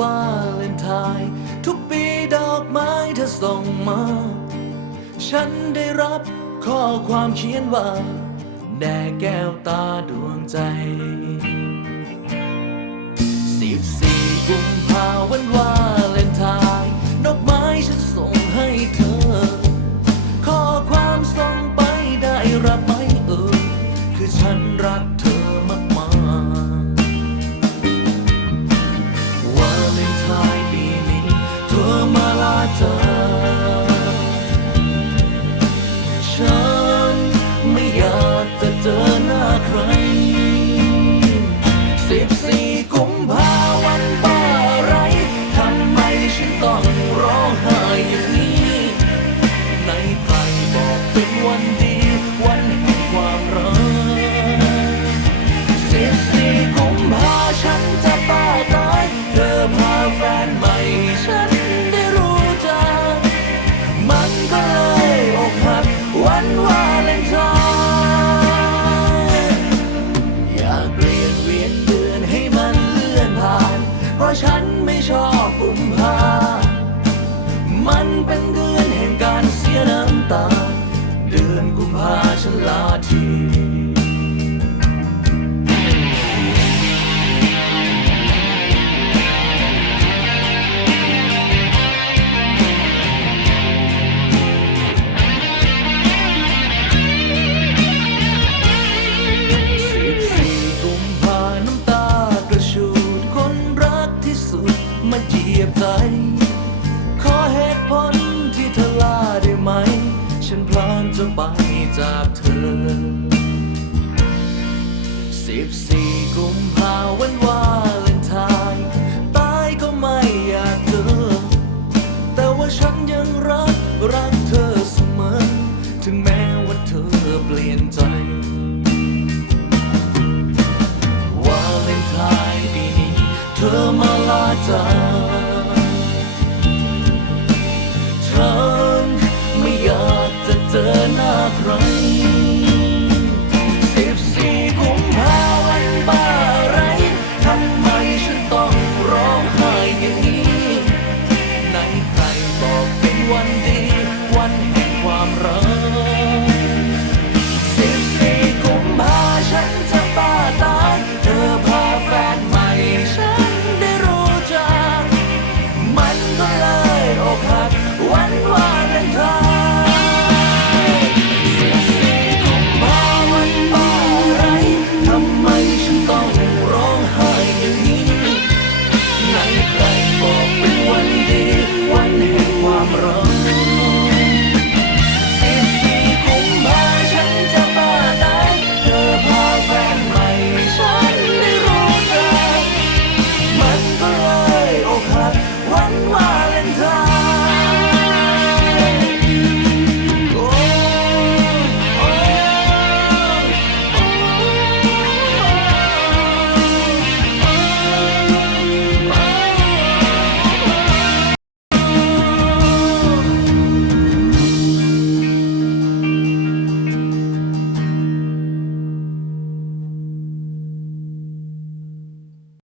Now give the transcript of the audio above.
วาเลนไทน์ทุกปีดอกไม้เธอส่งมา ฉันได้รับข้อความเขียนว่า แด่แก้วตาดวงใจสิบสี่กุมภาวันวาเลนไทน์ดอกไม้ฉันส่งให้เธอ ข้อความส่งไปได้รับไหม ภา มันเป็นเดือนแห่งการเสียน้ำตา เดือนกุมภาฉันลาที พร้อมจะไปจากเธอ สิบสี่กุมภาวันวาเลนไทน์ตายก็ไม่อยากเจอ แต่ว่าฉันยังรัก รักเธอเสมอ ถึงแม้ว่าเธอเปลี่ยนใจ วาเลนไทน์ปีนี้ เธอมาลาจาก